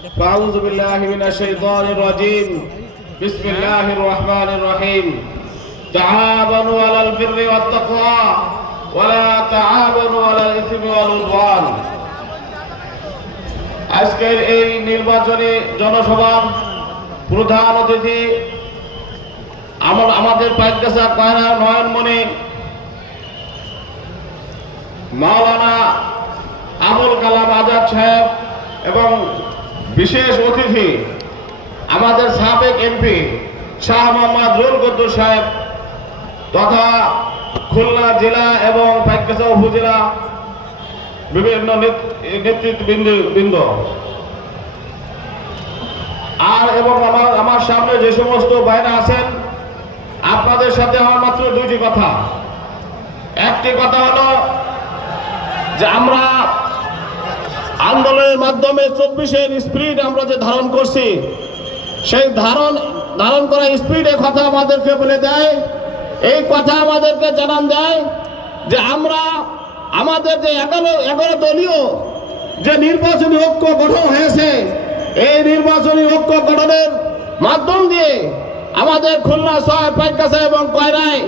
أعوذ بالله من الشيطان الرجيم بسم الله الرحمن الرحيم تعاونوا على البر والتقوى ولا تعاونوا على الإثم والعدوان আজকের এই নির্বাচনী জনসভার প্রধান অতিথি আমাদের পাইকগাছা কয়রা নয়নমণি মাওলানা আবুল কালাম আজাদ সাহেব এবং বিশেষ অতিথি আমাদের সাবেক এমপি শাহ মোহাম্মদ রুহুল কুদ্দুস সাহেব তথা খুলনা জেলা এবং পাইকগাছা উপজেলা বিভিন্ন নেতৃত্ববৃন্দ আর এবং আমার সামনে যে সমস্ত ভাইরা আছেন, আপনাদের সাথে আমার মাত্র দুইটি কথা। একটি কথা হলো যে আমরা আন্দোলনের মাধ্যমে 24-এর স্পিরিট আমরা যে ধারণ করছি, সেই ধারণ করা স্পিরিটের কথা আমাদেরকে বলে দেয়, এই কথা আমাদেরকে জানান দেয় যে আমরা আমাদের যে 11 দলীয় যে নির্বাচনী ঐক্য গঠন হয়েছে, এই নির্বাচনী ঐক্য গঠনের মাধ্যম দিয়ে আমাদের খুলনা, পাইকগাছা এবং কয়রায়